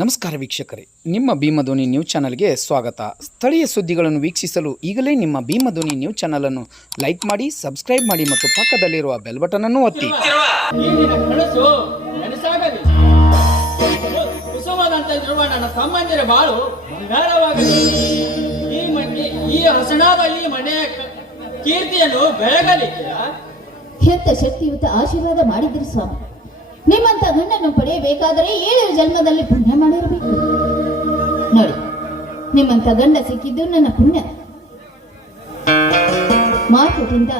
ನಮಸ್ಕಾರ ವೀಕ್ಷಕರೇ ನಿಮ್ಮ ಭೀಮಧ್ವನಿ ನ್ಯೂಸ್ ಚಾನಲ್ಗೆ ಸ್ವಾಗತ. ಸ್ಥಳೀಯ ಸುದ್ದಿಗಳನ್ನು ವೀಕ್ಷಿಸಲು ಈಗಲೇ ನಿಮ್ಮ ಭೀಮಧ್ವನಿ ನ್ಯೂಸ್ ಚಾನಲನ್ನು ಲೈಕ್ ಮಾಡಿ ಸಬ್ಸ್ಕ್ರೈಬ್ ಮಾಡಿ ಮತ್ತು ಪಕ್ಕದಲ್ಲಿರುವ ಬೆಲ್ ಬಟನ್ ಅನ್ನು ಒತ್ತಿ ನನ್ನ ಬಾಳು ಈ ಹಸನಾದ ಈ ಮನೆಯ ಕೀರ್ತಿಯನ್ನು ಬೆಳಗಲಿಕ್ಕೆ ಎಂತ ಶಕ್ತಿಯುತ ಆಶೀರ್ವಾದ ಮಾಡಿದ್ರಿ ಸ್ವಾಮಿ. ನಿಮ್ಮಂತ ಗಂಡನ್ನು ಪಡೆಯಬೇಕಾದರೆ ಏಳು ಜನ್ಮದಲ್ಲಿ ಪುಣ್ಯ ಮಾಡಿರಬೇಕು. ನೋಡಿ ನಿಮ್ಮಂತ ಗಂಡ ಸಿಕ್ಕಿದ್ದು ನನ್ನ ಪುಣ್ಯ. ಮಾರ್ಕೆಟಿಂದ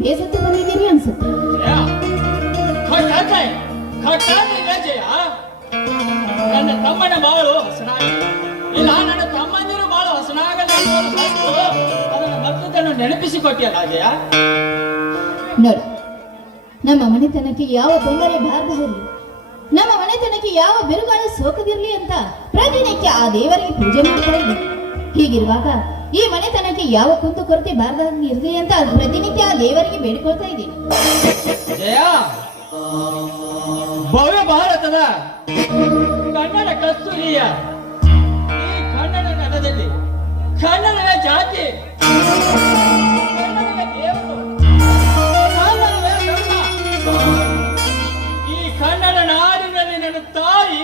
ಬೇಸತ್ತು ಬಂದಿದ್ದೀರಿ ಅನ್ಸುತ್ತೆ. ನನ್ನ ತಮ್ಮನ ಬಾಳು ಹಸನಾಗ ಇಲ್ಲ ನನ್ನ ತಮ್ಮಂದಿರು ಬಾಳು ಹಸನಾಗಲಿ ಅನ್ನೋದು ಸಾಕು. ಅದನ್ನು ಮತ್ತದನ್ನು ನೆನಪಿಸಿಕೊಟ್ಟಿಯಲ್ಲ ಜಯ ನೋಡಿ ನಮ್ಮ ಮನೆತನಕ್ಕೆ ಯಾವ ತೊಂದರೆ ಬಾರದಿರಲಿ ನಮ್ಮ ಮನೆತನಕ್ಕೆ ಯಾವ ಬಿರುಗಾಳಿ ಸೋಕದಿರಲಿ ಅಂತ ಪ್ರತಿನಿತ್ಯ ಆ ದೇವರಿಗೆ ಪೂಜೆ ಮಾಡ್ತಾ ಹೀಗಿರುವಾಗ ಈ ಮನೆತನಕ್ಕೆ ಯಾವ ಕುಂದು ಕೊರತೆ ಬಾರದಾಗಿರ್ಲಿ ಅಂತ ಪ್ರತಿನಿತ್ಯ ಆ ದೇವರಿಗೆ ಬೇಡಿಕೊಳ್ತಾ ಇದ್ದೀನಿ ಭಾರತದ ಕನ್ನಡ ಕಸ್ತೂರಿಯ ಈ ಕನ್ನಡ ಕನ್ನಡದ ಜಾತಿ ಕನ್ನಡ ನಾಡಿನಲ್ಲಿ ನನ್ನ ತಾಯಿ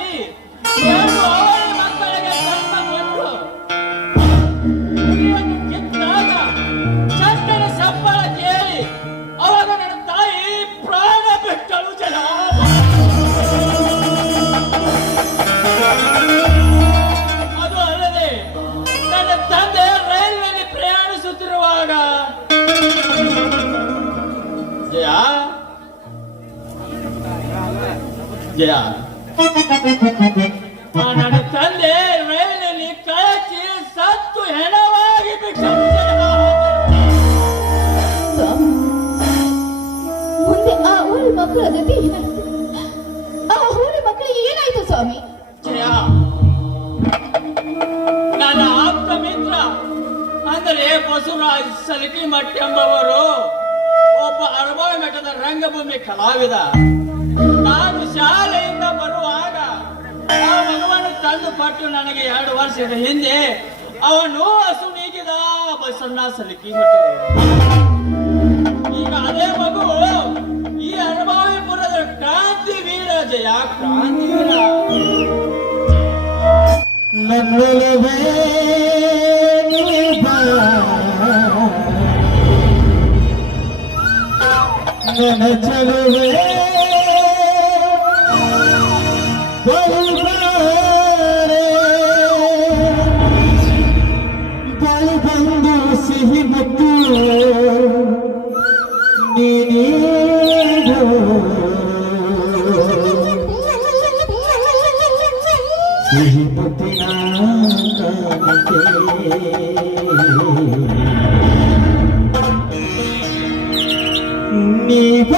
ಜಯ. ಆ ನನ್ನ ತಂದೆ ರೈಲಿನಲ್ಲಿ ಕಳಚಿ ಸತ್ತು ಹೆಣವಾಗಿ ಸ್ವಾಮಿ, ಮುಂದೆ ಆ ಊರಿ ಮಕ್ಕಳ ಗತಿ ಏನಾಯ್ತು ಆ ಊರಿ ಮಕ್ಕಳಿಗೆ ಏನಾಯ್ತು ಸ್ವಾಮಿ? ಜಯ. ನನ್ನ ಆಪ್ತ ಮಿತ್ರ ಅಂದರೆ ಬಸವರಾಜ್ ಸಲಕಿಮಠ್ ಎಂಬವರು ಒಬ್ಬ ಅರಬಾಳ ಮಠದ ರಂಗಭೂಮಿ ಕಲಾವಿದ. ಮಗುವನ್ನು ಪಟ್ಟು ನನಗೆ ಎರಡು ವರ್ಷದ ಹಿಂದೆ, ಅವನು ಹಸು ನೀಗಿದ ಬಸವಣ್ಣ ಸಲಿಕಿ ಈಗ ಅದೇ ಮಗು, ಈ ಅರಬಾವಿಪುರದ ಕ್ರಾಂತಿ ವೀರ ಜಯ, ಕ್ರಾಂತಿ ವೀರ. ನನ್ನೊಲವೇ ನೀ ನನ್ನ ಚಲುವೆ. ಸಿಹಿ ಮುತ್ತಿನ ನೀವ